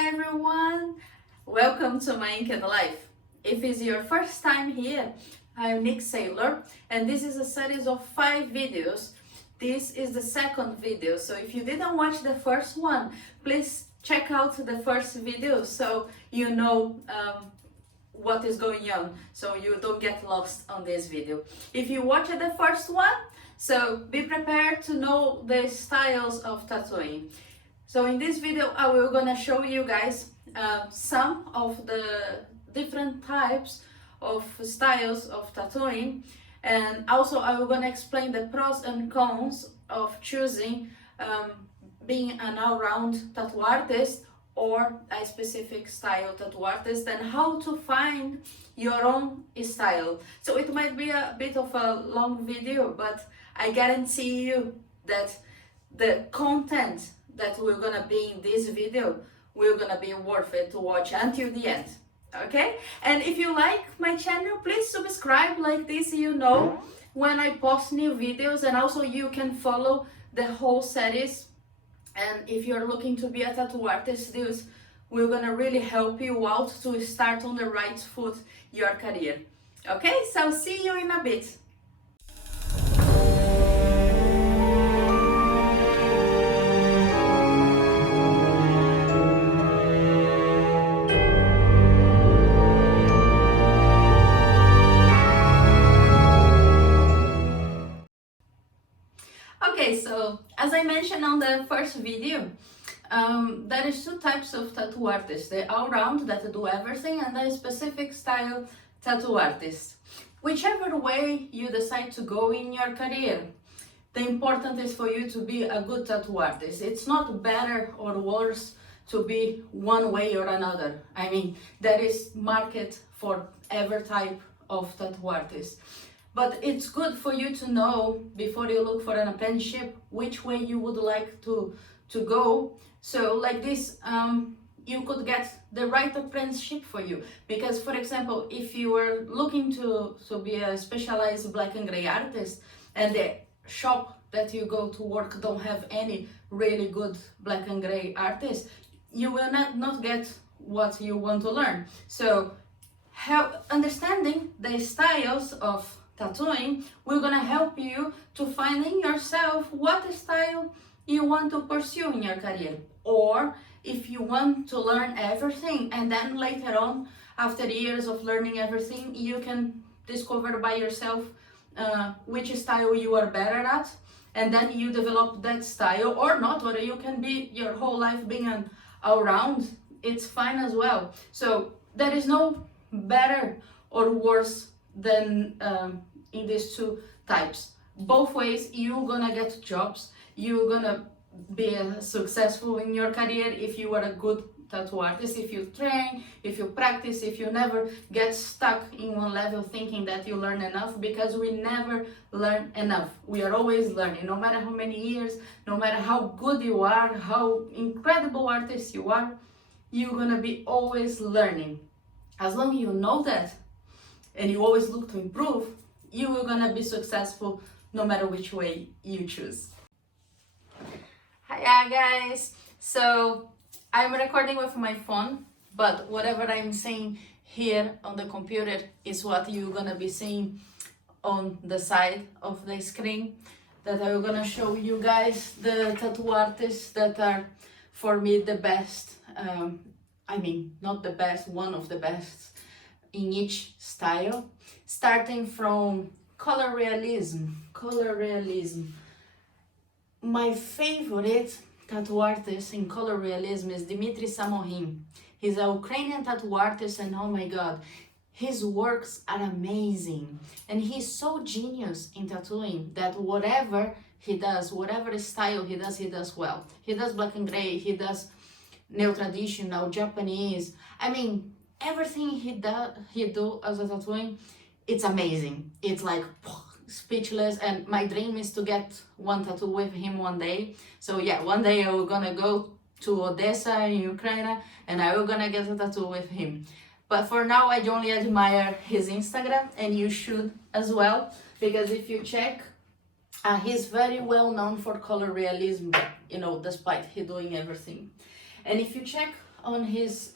Hi everyone! Welcome to my Inked Life. If it's your first time here, I'm Nikki Sailor and this is a series of 5 videos. This is the second video, so if you didn't watch the first one, please check out the first video so you know what is going on, so you don't get lost on this video. If you watched the first one, so be prepared to know the styles of tattooing. So in this video, I will gonna show you guys some of the different types of styles of tattooing, and also I will gonna explain the pros and cons of choosing being an all-round tattoo artist or a specific style tattoo artist, and how to find your own style. So it might be a bit of a long video, but I guarantee you that the content that we're gonna be in this video will gonna be worth it to watch until the end. Okay? And if you like my channel, please subscribe, like this, you know when I post new videos, and also you can follow the whole series. And if you're looking to be a tattoo artist, this will gonna really help you out to start on the right foot your career. Okay, so see you in a bit. Okay, so as I mentioned on the first video, there is 2 types of tattoo artists: the all-round that do everything, and the specific style tattoo artist. Whichever way you decide to go in your career, the important is for you to be a good tattoo artist. It's not better or worse to be one way or another. I mean, there is market for every type of tattoo artist. But it's good for you to know before you look for an apprenticeship which way you would like to go. So like this, you could get the right apprenticeship for you. Because for example, if you were looking to be a specialized black and gray artist, and the shop that you go to work don't have any really good black and gray artists, you will not get what you want to learn. So understanding the styles of tattooing will gonna help you to finding yourself what style you want to pursue in your career, or if you want to learn everything and then later on, after years of learning everything, you can discover by yourself which style you are better at, and then you develop that style, or not, or you can be your whole life being an all-round. It's fine as well. So there is no better or worse than in these 2 types. Both ways you're gonna get jobs, you're gonna be successful in your career if you are a good tattoo artist, if you train, if you practice, if you never get stuck in one level thinking that you learn enough, because we never learn enough. We are always learning, no matter how many years, no matter how good you are, how incredible artist you are, you're gonna be always learning. As long as you know that and you always look to improve, you are gonna be successful no matter which way you choose. Hiya guys! So I'm recording with my phone, but whatever I'm saying here on the computer is what you're gonna be seeing on the side of the screen, that I'm gonna show you guys the tattoo artists that are for me the best. I mean, not the best, one of the best in each style, starting from color realism. My favorite tattoo artist in color realism is Dmitry Samohin. He's a Ukrainian tattoo artist, and oh my god, his works are amazing, and he's so genius in tattooing that whatever he does, whatever style he does well. He does black and gray, he does neo-traditional, Japanese. I mean, everything he do as a tattooing, it's amazing. It's like speechless, and my dream is to get one tattoo with him one day. So yeah, one day I will gonna go to Odessa in Ukraine and I will gonna get a tattoo with him. But for now, I only admire his Instagram, and you should as well, because if you check, he's very well known for color realism, you know, despite he doing everything. And if you check on his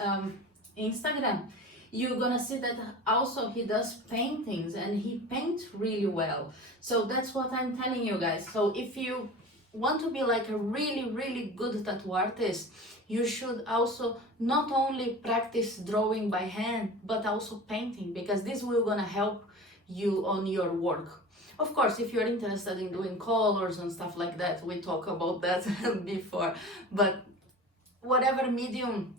Instagram, you're gonna see that also he does paintings and he paints really well. So that's what I'm telling you guys. So if you want to be like a really good tattoo artist, you should also not only practice drawing by hand but also painting, because this will gonna help you on your work. Of course, if you're interested in doing colors and stuff like that, we talked about that before, but whatever medium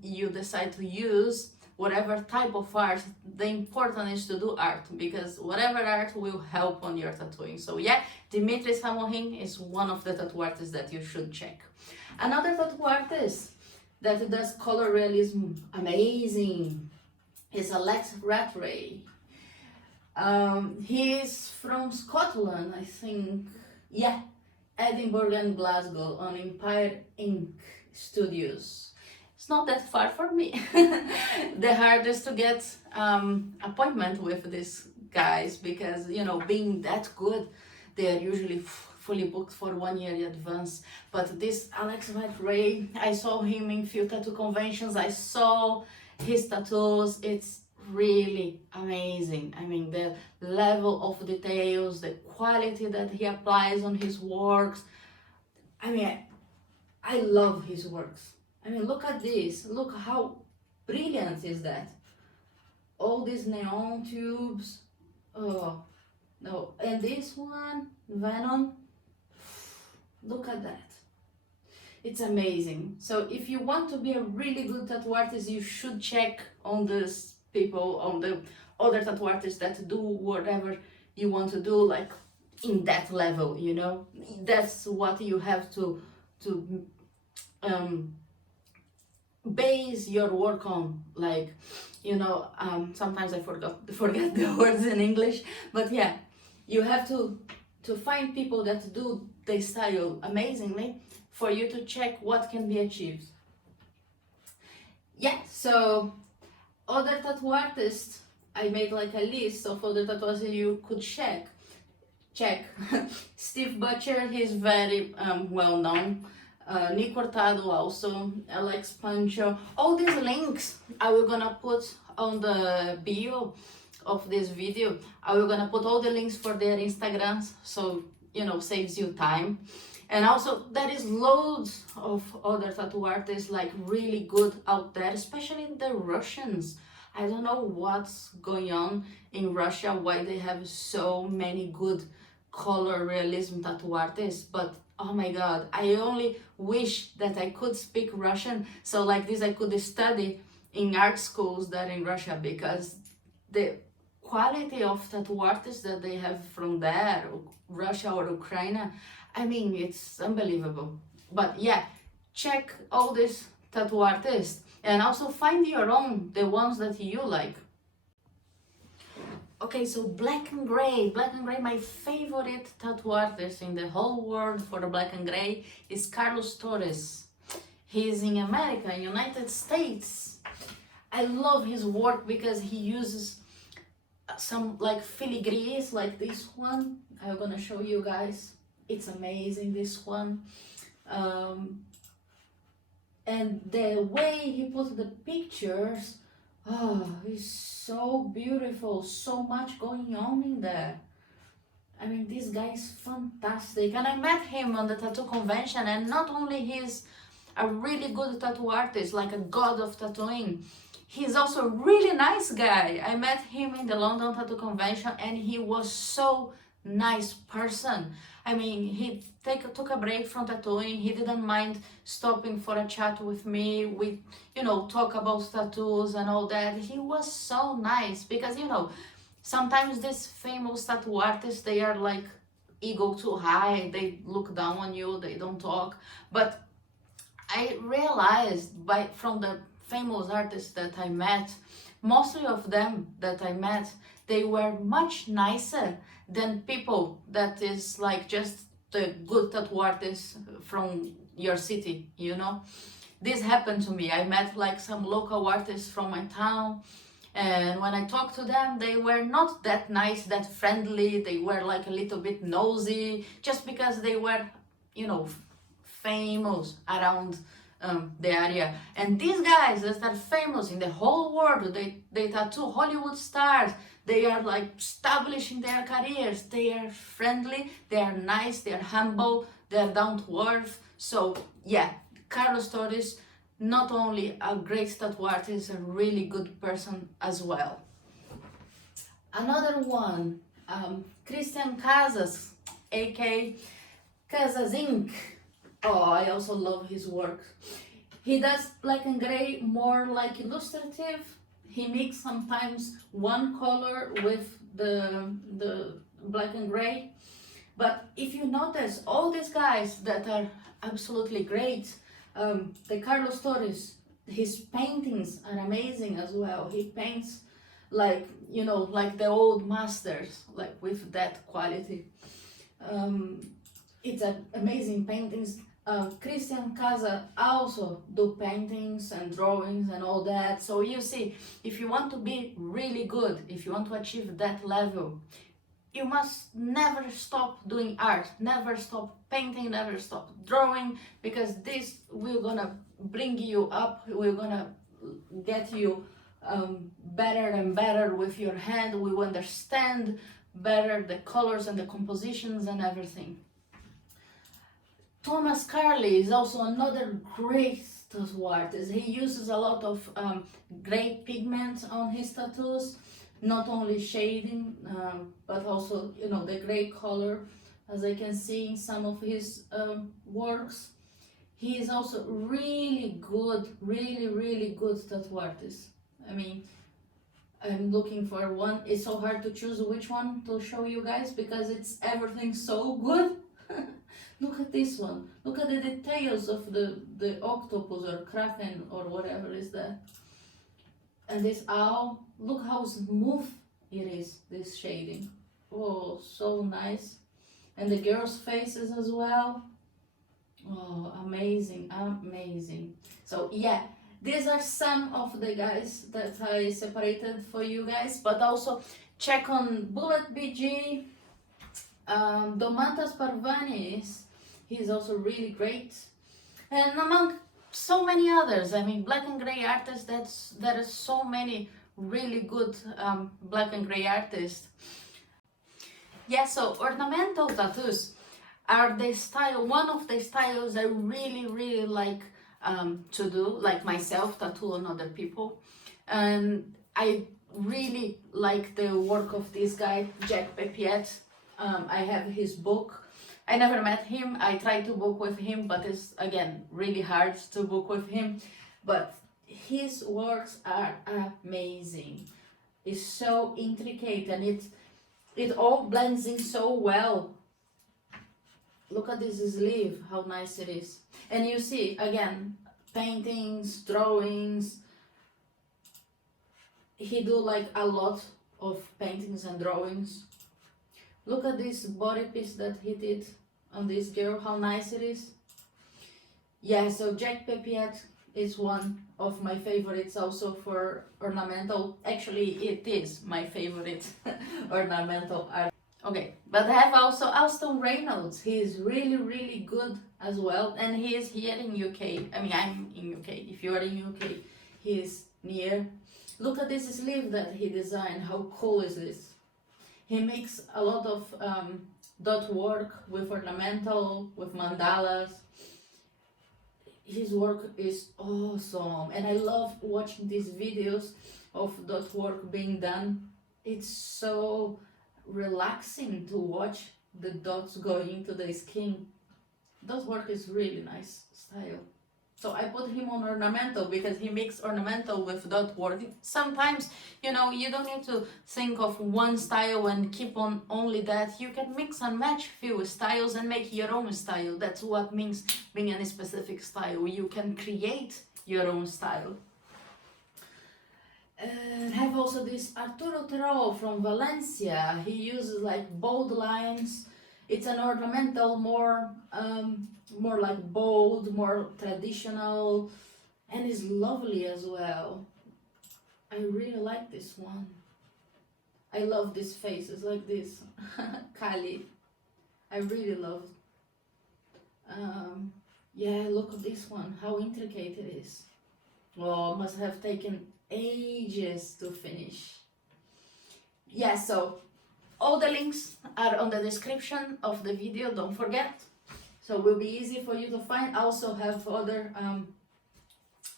you decide to use, whatever type of art, the important is to do art, because whatever art will help on your tattooing. So yeah, Dimitris Hamohin is one of the tattoo artists that you should check. Another tattoo artist that does color realism amazing is Alex Rattray. He's from Scotland, I think. Yeah, Edinburgh and Glasgow on Empire Ink Studios. It's not that far from me. The hardest to get appointment with these guys, because you know, being that good, they are usually fully booked for 1 year in advance. But this Alex Rattray, I saw him in few tattoo conventions. I saw his tattoos. It's really amazing. I mean, the level of details, the quality that he applies on his works. I mean, I love his works. I mean, look at this. Look how brilliant is that. All these neon tubes. Oh, no. And this one, Venom. Look at that. It's amazing. So if you want to be a really good tattoo artist, you should check on these people, on the other tattoo artists that do whatever you want to do, like in that level, you know. That's what you have to base your work on, like, you know, sometimes I forget the words in English, but yeah, you have to find people that do the style amazingly for you to check what can be achieved. Yeah, so other tattoo artists, I made like a list of other tattoo artists you could check. Steve Butcher, he's very well known. Nick Cortado also, Alex Pancho. All these links I will gonna put on the bio of this video. I will gonna put all the links for their Instagrams, so you know, saves you time. And also there is loads of other tattoo artists, like really good out there, especially the Russians. I don't know what's going on in Russia, why they have so many good color realism tattoo artists, but oh my god, I only wish that I could speak Russian, so like this I could study in art schools there in Russia, because the quality of tattoo artists that they have from there, Russia or Ukraine, I mean, it's unbelievable. But yeah, check all these tattoo artists and also find your own, the ones that you like. Okay, so Black and Gray, my favorite tattoo artist in the whole world for the Black and Gray is Carlos Torres. He's in America, United States. I love his work because he uses some like filigrees like this one. I'm gonna show you guys. It's amazing, this one. And the way he puts the pictures, oh, it's so beautiful, so much going on in there. I mean, this guy is fantastic. And I met him on the tattoo convention, and not only he's a really good tattoo artist, like a god of tattooing, he's also a really nice guy. I met him in the London Tattoo Convention and he was so nice person. I mean, he took a break from tattooing. He didn't mind stopping for a chat with me. We, you know, talk about tattoos and all that. He was so nice because, you know, sometimes these famous tattoo artists, they are like ego too high. They look down on you. They don't talk. But I realized from the famous artists that I met, mostly of them that I met, they were much nicer than people that is like just the good tattoo artists from your city, you know. This happened to me. I met like some local artists from my town, and when I talked to them, they were not that nice, that friendly. They were like a little bit nosy, just because they were, you know, famous around the area. And these guys that are famous in the whole world, they tattoo Hollywood stars. They are like establishing their careers. They are friendly, they are nice, they are humble, they are down to earth. So yeah, Carlos Torres, not only a great tattoo artist, a really good person as well. Another one, Christian Casas, aka Casas Inc. Oh, I also love his work. He does black and gray more like illustrative. He mixes sometimes one color with the black and gray. But if you notice, all these guys that are absolutely great, the Carlos Torres, his paintings are amazing as well. He paints like, you know, like the old masters, like with that quality. It's amazing paintings. Christian Casa also do paintings and drawings and all that. So you see, if you want to be really good, if you want to achieve that level, you must never stop doing art, never stop painting, never stop drawing, because this will gonna bring you up, we're gonna get you better and better with your hand. We will understand better the colors and the compositions and everything. Thomas Carley is also another great tattoo artist. He uses a lot of gray pigment on his tattoos, not only shading, but also, you know, the gray color, as I can see in some of his works. He is also really good, really good tattoo artist. I mean, I'm looking for one. It's so hard to choose which one to show you guys because it's everything so good. Look at this one. Look at the details of the octopus or kraken or whatever is that. And this owl, look how smooth it is, this shading. Oh, so nice. And the girls' faces as well. Oh, amazing, amazing. So yeah, these are some of the guys that I separated for you guys, but also check on Bullet BG, Domantas Parvanis. He's also really great, and among so many others. I mean, black and gray artists. There are so many really good black and gray artists. Yeah, so ornamental tattoos are the style. One of the styles I really like to do, like myself, tattoo on other people, and I really like the work of this guy, Jack Pepiet. I have his book. I never met him. I tried to book with him, but it's again really hard to book with him. But his works are amazing. It's so intricate and it all blends in so well. Look at this sleeve, how nice it is. And you see again, paintings, drawings. He do like a lot of paintings and drawings. Look at this body piece that he did on this girl, how nice it is. Yeah, so Jack Pepiet is one of my favorites also for ornamental. Actually, it is my favorite ornamental art. Okay, but I have also Alston Reynolds. He is really good as well, and he is here in UK. I mean, I'm in UK. If you are in UK, he is near. Look at this sleeve that he designed. How cool is this? He makes a lot of dot work with ornamental, with mandalas. His work is awesome, and I love watching these videos of dot work being done. It's so relaxing to watch the dots going into the skin. Dot work is really nice style. So I put him on ornamental because he mixed ornamental with dot work. Sometimes, you know, you don't need to think of one style and keep on only that. You can mix and match few styles and make your own style. That's what means being in a specific style. You can create your own style. I have also this Arturo Terol from Valencia. He uses like bold lines. It's an ornamental, more like bold, more traditional, and is lovely as well. I really like this one. I love these faces like this. Kali. I really love. Yeah, look at this one, how intricate it is. Oh, must have taken ages to finish. Yeah, so all the links are on the description of the video, don't forget. So it will be easy for you to find. I also have other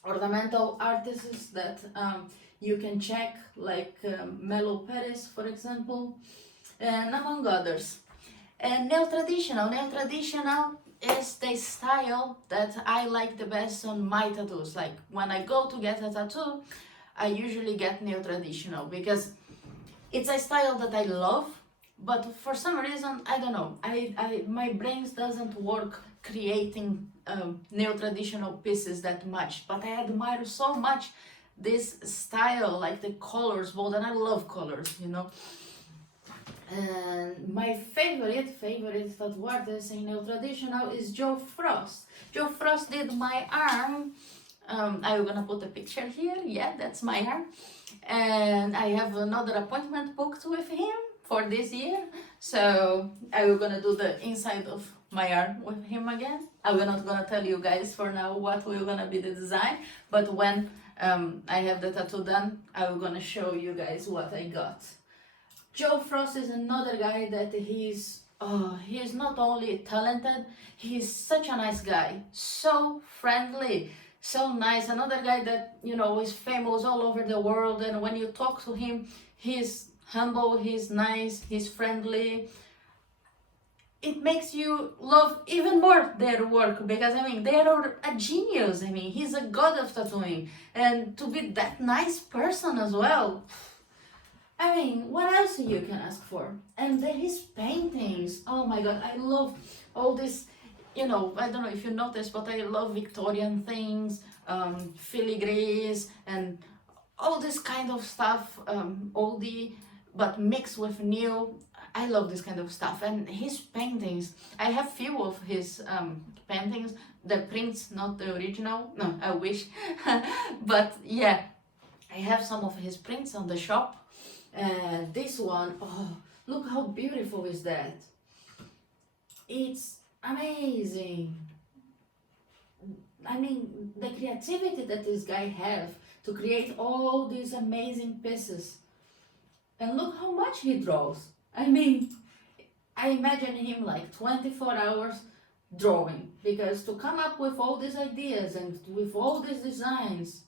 ornamental artists that you can check, like Melo Perez, for example, and among others. And neo-traditional is the style that I like the best on my tattoos. Like when I go to get a tattoo, I usually get neo-traditional because it's a style that I love, but for some reason, I don't know, my brain doesn't work creating neo-traditional pieces that much, but I admire so much this style, like the colors, bold, and I love colors, you know. And my favorite tattoo artist in neo-traditional is Joe Frost. Joe Frost did my arm. I'm gonna put a picture here. Yeah, that's my arm. And I have another appointment booked with him for this year. So I'm gonna do the inside of my arm with him again. I'm not gonna tell you guys for now what will gonna be the design, but when I have the tattoo done, I'm gonna show you guys what I got. Joe Frost is another guy that he's not only talented, he's such a nice guy, so friendly, so nice. Another guy that, you know, is famous all over the world, and when you talk to him, he's humble, he's nice, he's friendly. It makes you love even more their work, because I mean, they are a genius. I mean, he's a god of tattooing, and to be that nice person as well, I mean, what else you can ask for? And then his paintings, oh my god, I love all this, you know, I don't know if you noticed, but I love Victorian things, filigrees, and all this kind of stuff, oldie, but mixed with new. I love this kind of stuff. And his paintings, I have few of his paintings, the prints, not the original, no, I wish, but yeah, I have some of his prints on the shop. And this one, oh, look how beautiful is that. It's amazing. I mean, the creativity that this guy have to create all these amazing pieces. And look how much he draws. I mean, I imagine him like 24 hours drawing, because to come up with all these ideas and with all these designs,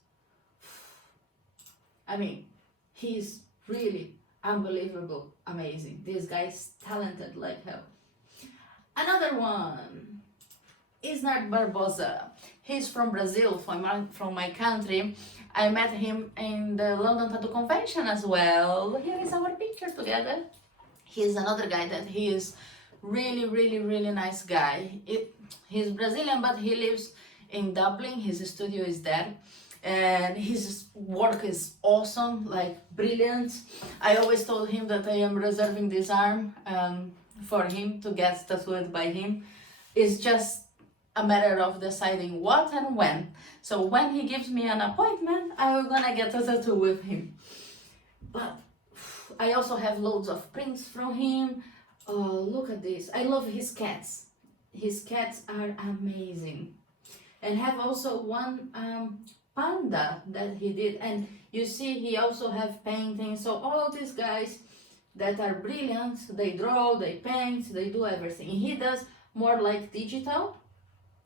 I mean, he's really unbelievable, amazing. This guy's talented like hell. Another one, Isnard Barbosa. He's from Brazil, from my country. I met him in the London Tattoo Convention as well. Here is our picture together. He's another guy that he is really nice guy. He's Brazilian, but he lives in Dublin. His studio is there. And his work is awesome, like brilliant. I always told him that I am reserving this arm for him to get tattooed by him. It's just a matter of deciding what and when. So when he gives me an appointment, I'm gonna get a tattoo with him. But I also have loads of prints from him. Look at this. I love his cats. His cats are amazing. And have also one panda that he did, and you see he also have paintings. So all these guys that are brilliant, they draw, they paint, they do everything. He does more like digital,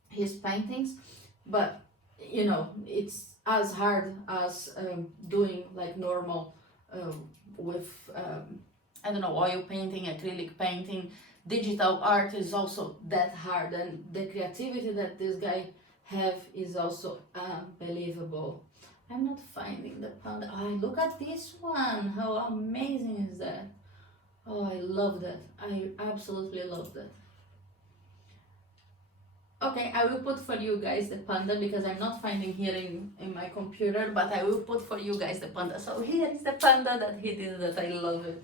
his paintings, but you know, it's as hard as doing like normal with I don't know, oil painting, acrylic painting. Digital art is also that hard, and the creativity that this guy have is also unbelievable. I'm not finding the panda. Oh, look at this one. How amazing is that? Oh, I love that. I absolutely love that. Okay, I will put for you guys the panda, because I'm not finding here in my computer, but I will put for you guys the panda. So here is the panda that he did, that I love it.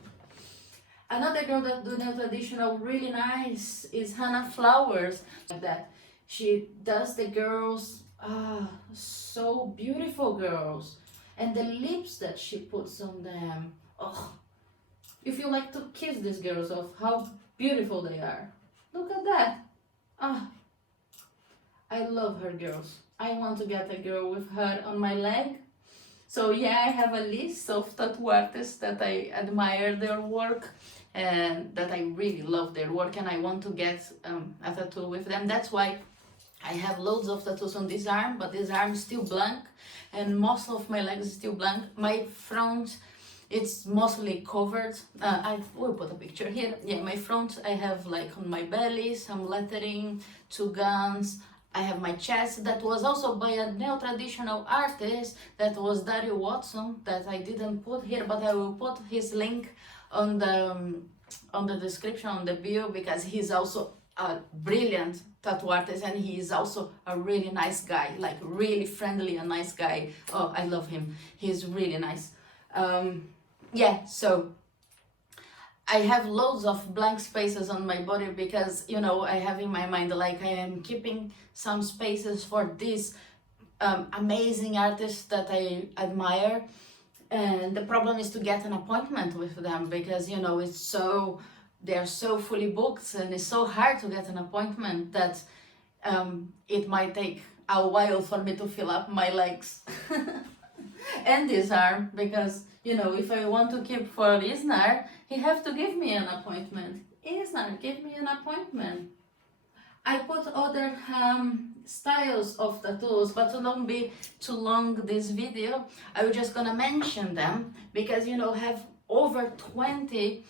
Another girl that do nail traditional really nice is Hannah Flowers. Like that. She does the girls, so beautiful girls. And the lips that she puts on them, oh, you feel like to kiss these girls of how beautiful they are. Look at that. I love her girls. I want to get a girl with her on my leg. So yeah, I have a list of tattoo artists that I admire their work and that I really love their work, and I want to get a tattoo with them. That's why I have loads of tattoos on this arm, but this arm is still blank, and most of my legs is still blank. My front, it's mostly covered. I will put a picture here. Yeah, my front, I have like on my belly some lettering, 2 guns. I have my chest that was also by a neo-traditional artist, that was Dario Watson, that I didn't put here, but I will put his link on the description, on the bio, because he's also a brilliant tattoo artist, and he is also a really nice guy, like really friendly and nice guy. Oh, I love him. He's really nice. Yeah, so I have loads of blank spaces on my body because, you know, I have in my mind like I am keeping some spaces for these amazing artists that I admire, and the problem is to get an appointment with them because, you know, they're so fully booked, and it's so hard to get an appointment that it might take a while for me to fill up my legs and this arm, because, you know, if I want to keep for Isnar, he have to give me an appointment. Isnar, give me an appointment. I put other styles of tattoos, but to not be too long this video, I'm just gonna mention them because, you know, have over 20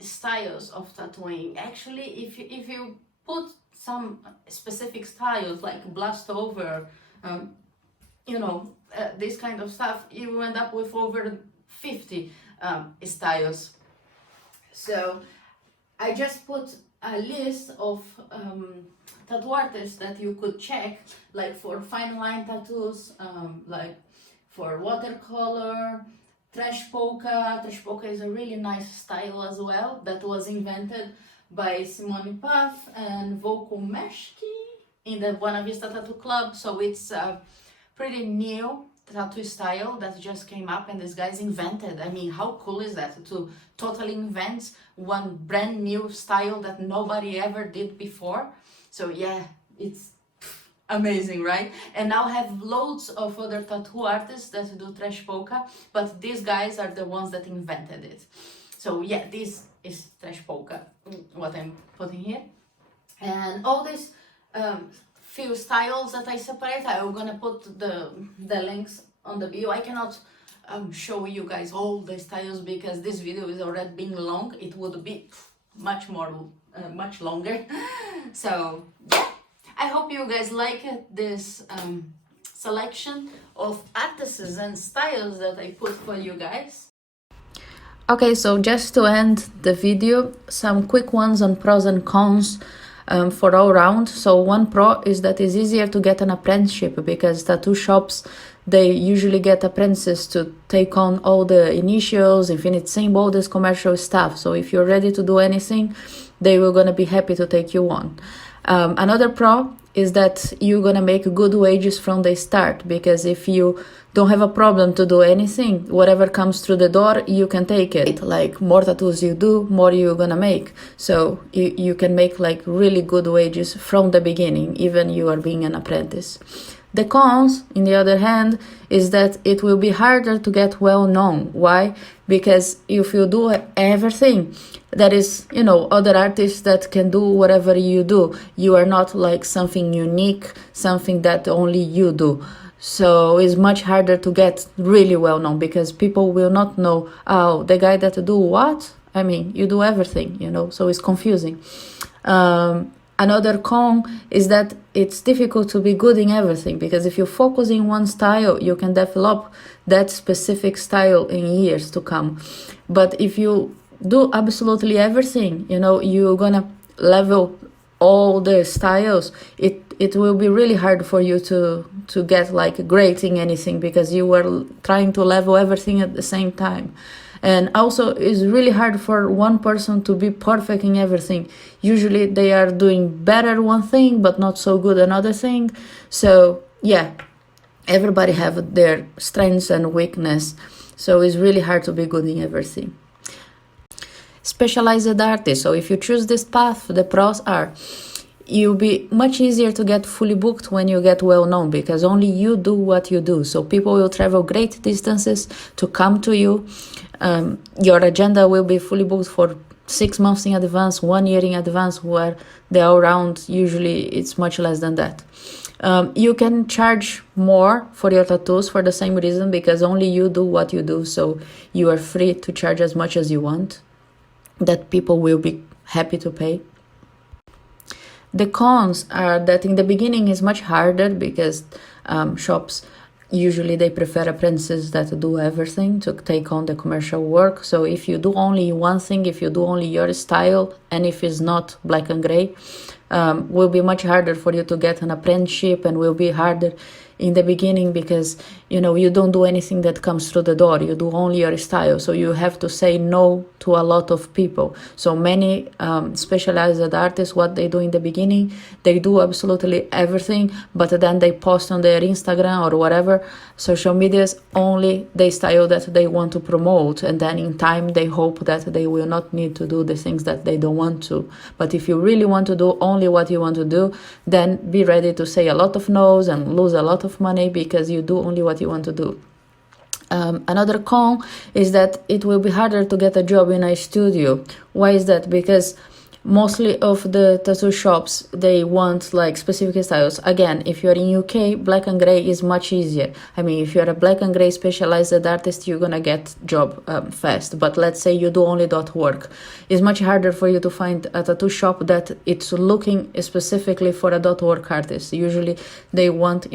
styles of tattooing. Actually, if you put some specific styles like blast over, you know, this kind of stuff, you end up with over 50 styles. So I just put a list of tattoo artists that you could check, like for Fineline tattoos, like for Watercolour, Polka. Polka is a really nice style as well, that was invented by Simone Puff and Voko Meshki in the Buena Vista Tattoo Club. So it's a pretty new tattoo style that just came up, and these guys invented. I mean, how cool is that, to totally invent one brand new style that nobody ever did before? So yeah, it's amazing, right? And now have loads of other tattoo artists that do polka, but these guys are the ones that invented it. So yeah, this is polka, what I'm putting here. And all these few styles that I separate, I'm gonna put the links on the bio. I cannot show you guys all the styles because this video is already being long. It would be much longer. So yeah, I hope you guys like this selection of artists and styles that I put for you guys. Okay, so just to end the video, some quick ones on pros and cons for all round. So one pro is that it's easier to get an apprenticeship because tattoo shops, they usually get apprentices to take on all the initials, infinite symbol, this commercial stuff. So if you're ready to do anything, they will gonna be happy to take you on. Another pro is that you're gonna make good wages from the start, because if you don't have a problem to do anything, whatever comes through the door, you can take it. Like more tattoos you do, more you're gonna make. So you can make like really good wages from the beginning, even you are being an apprentice. The cons, in the other hand, is that it will be harder to get well known. Why? Because if you do everything, that is, you know, other artists that can do whatever you do. You are not like something unique, something that only you do. So it's much harder to get really well known because people will not know, oh, the guy that do what? I mean, you do everything, you know, so it's confusing. Another con is that it's difficult to be good in everything, because if you focus in one style, you can develop that specific style in years to come. But if you do absolutely everything, you know, you're gonna level all the styles, it will be really hard for you to get like great in anything, because you were trying to level everything at the same time. And also it's really hard for one person to be perfect in everything. Usually they are doing better one thing but not so good another thing. So yeah, everybody have their strengths and weakness, so it's really hard to be good in everything. Specialized artist. So if you choose this path, the pros are, you'll be much easier to get fully booked when you get well known, because only you do what you do. So people will travel great distances to come to you. Your agenda will be fully booked for 6 months in advance, 1 year in advance, where the all round usually it's much less than that. You can charge more for your tattoos for the same reason, because only you do what you do, so you are free to charge as much as you want, that people will be happy to pay. The cons are that in the beginning it's much harder, because shops usually they prefer apprentices that do everything to take on the commercial work. So if you do only one thing, if you do only your style, and if it's not black and gray, will be much harder for you to get an apprenticeship, and will be harder in the beginning, because you don't do anything that comes through the door. You do only your style, so you have to say no to a lot of people. So many specialized artists, what they do in the beginning, they do absolutely everything, but then they post on their Instagram or whatever social medias only the style that they want to promote, and then in time they hope that they will not need to do the things that they don't want to. But if you really want to do only what you want to do, then be ready to say a lot of no's and lose a lot of money, because you do only what you want to do. Another con is that it will be harder to get a job in a studio. Why is that? Because mostly of the tattoo shops, they want like specific styles. Again, if you're in UK, black and gray is much easier. I mean, if you're a black and gray specialized artist, you're gonna get job fast. But let's say you do only dot work, it's much harder for you to find a tattoo shop that it's looking specifically for a dot work artist. Usually they want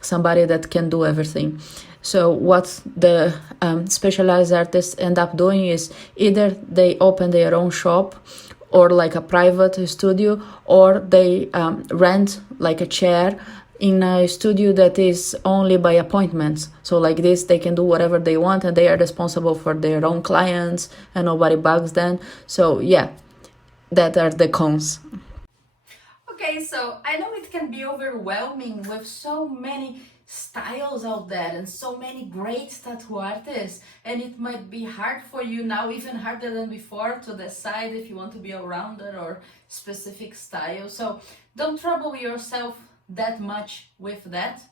somebody that can do everything. So what the specialized artists end up doing is either they open their own shop, or like a private studio, or they rent like a chair in a studio that is only by appointments. So like this, they can do whatever they want, and they are responsible for their own clients, and nobody bugs them. So yeah, that are the cons. Okay, so I know it can be overwhelming with so many styles out there and so many great tattoo artists, and it might be hard for you now, even harder than before, to decide if you want to be a rounder or specific style. So don't trouble yourself that much with that.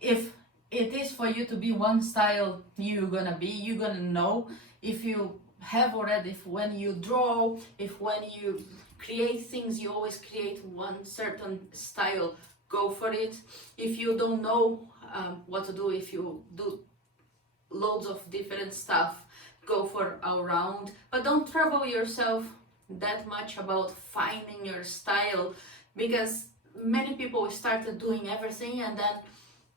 If it is for you to be one style, you're gonna know. If you have already, if when you draw, if when you create things, you always create one certain style, go for it. If you don't know what to do, if you do loads of different stuff, go for all round. But don't trouble yourself that much about finding your style, because many people started doing everything, and then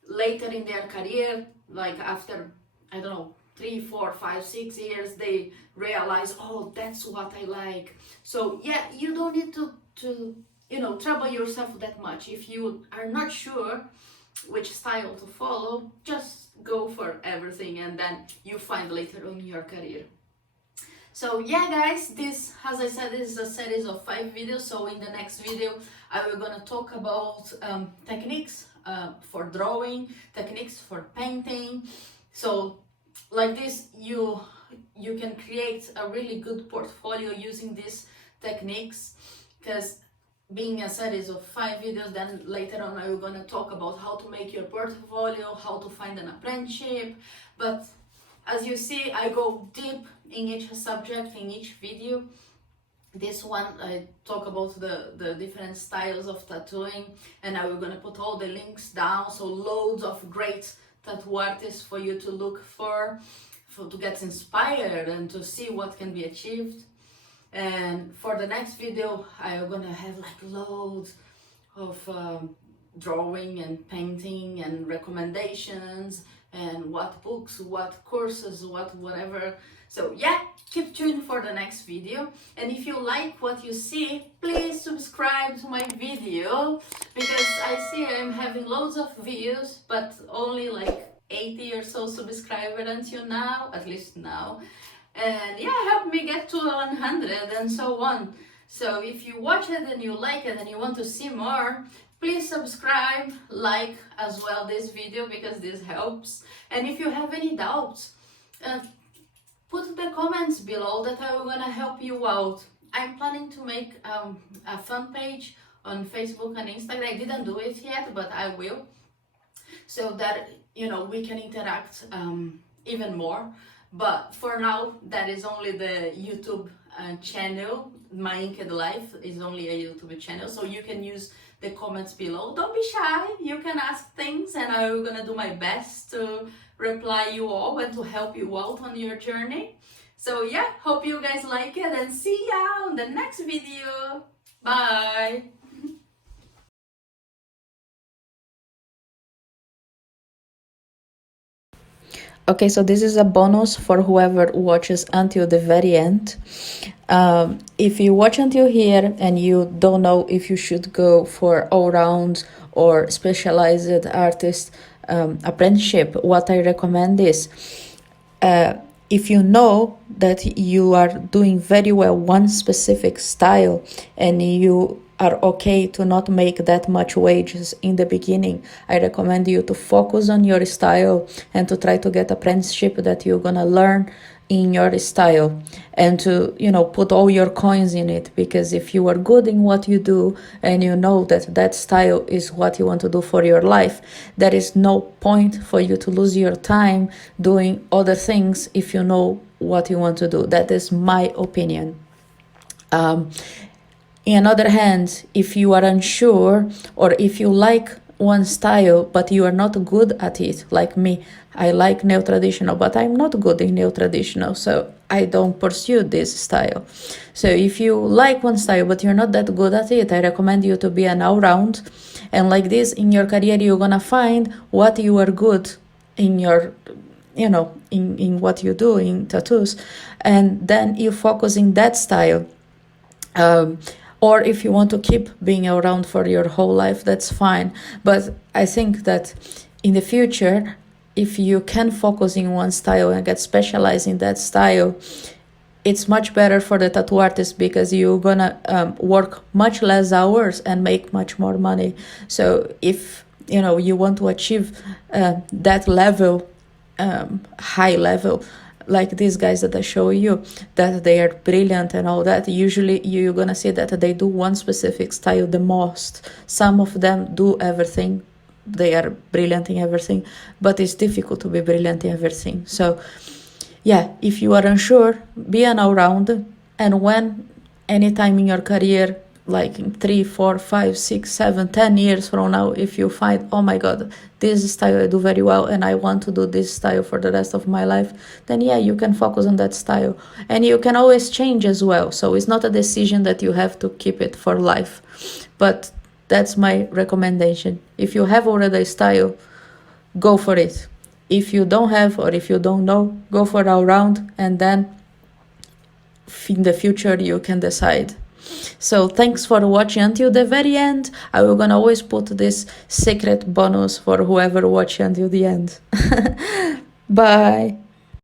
later in their career, like after, I don't know, 3, 4, 5, 6 years, they realize, oh, that's what I like. So yeah, you don't need to trouble yourself that much. If you are not sure which style to follow, just go for everything, and then you find later on in your career. So yeah guys, this, as I said, this is a series of 5 videos. So in the next video I will gonna talk about techniques for drawing, techniques for painting. So like this, you can create a really good portfolio using these techniques, because being a series of 5 videos, then later on I will gonna talk about how to make your portfolio, how to find an apprenticeship. But as you see, I go deep in each subject in each video. This one I talk about the different styles of tattooing, and I will gonna put all the links down, so loads of great tattoo artists for you to look for to get inspired and to see what can be achieved. And for the next video I'm gonna have like loads of drawing and painting and recommendations, and what books, what courses, whatever. So yeah, keep tuned for the next video. And if you like what you see, please subscribe to my video, because I see I'm having loads of views, but only like 80 or so subscribers until now, at least now. And yeah, help me get to 100 and so on. So if you watch it and you like it and you want to see more, please subscribe, like as well this video, because this helps. And if you have any doubts, put the comments below that I'm gonna help you out. I'm planning to make a fan page on Facebook and Instagram. I didn't do it yet, but I will, so that we can interact even more. But for now, that is only the YouTube channel. My Inked Life is only a YouTube channel, so you can use the comments below. Don't be shy, you can ask things, and I'm gonna do my best to reply you all and to help you out on your journey. So yeah, hope you guys like it, and see ya on the next video. Bye. Okay, so this is a bonus for whoever watches until the very end. If you watch until here and you don't know if you should go for all-round or specialized artist apprenticeship, what I recommend is, if you know that you are doing very well one specific style and you are okay to not make that much wages in the beginning, I recommend you to focus on your style and to try to get apprenticeship that you're gonna learn in your style, and to put all your coins in it, because if you are good in what you do and you know that that style is what you want to do for your life, there is no point for you to lose your time doing other things if you know what you want to do. That is my opinion. In other hand, if you are unsure, or if you like one style but you are not good at it, like me, I like neo-traditional but I'm not good in neo-traditional, so I don't pursue this style. So if you like one style but you're not that good at it, I recommend you to be an all-round, and like this in your career you're gonna find what you are good in your in what you do in tattoos, and then you focus in that style. Or if you want to keep being around for your whole life, that's fine. But I think that in the future, if you can focus in one style and get specialized in that style, it's much better for the tattoo artist, because you're gonna work much less hours and make much more money. So if you want to achieve that level, high level, like these guys that I show you, that they are brilliant and all that, usually you're gonna see that they do one specific style the most. Some of them do everything, they are brilliant in everything, but it's difficult to be brilliant in everything. So yeah, if you are unsure, be an all-round, and when anytime in your career, like in 3, 4, 5, 6, 7, 10 years from now, if you find, oh my god, this style I do very well and I want to do this style for the rest of my life, then yeah, you can focus on that style, and you can always change as well. So it's not a decision that you have to keep it for life, but that's my recommendation. If you have already a style, go for it. If you don't have, or if you don't know, go for all round, and then in the future you can decide. So thanks for watching until the very end. I will gonna always put this secret bonus for whoever watched until the end. Bye.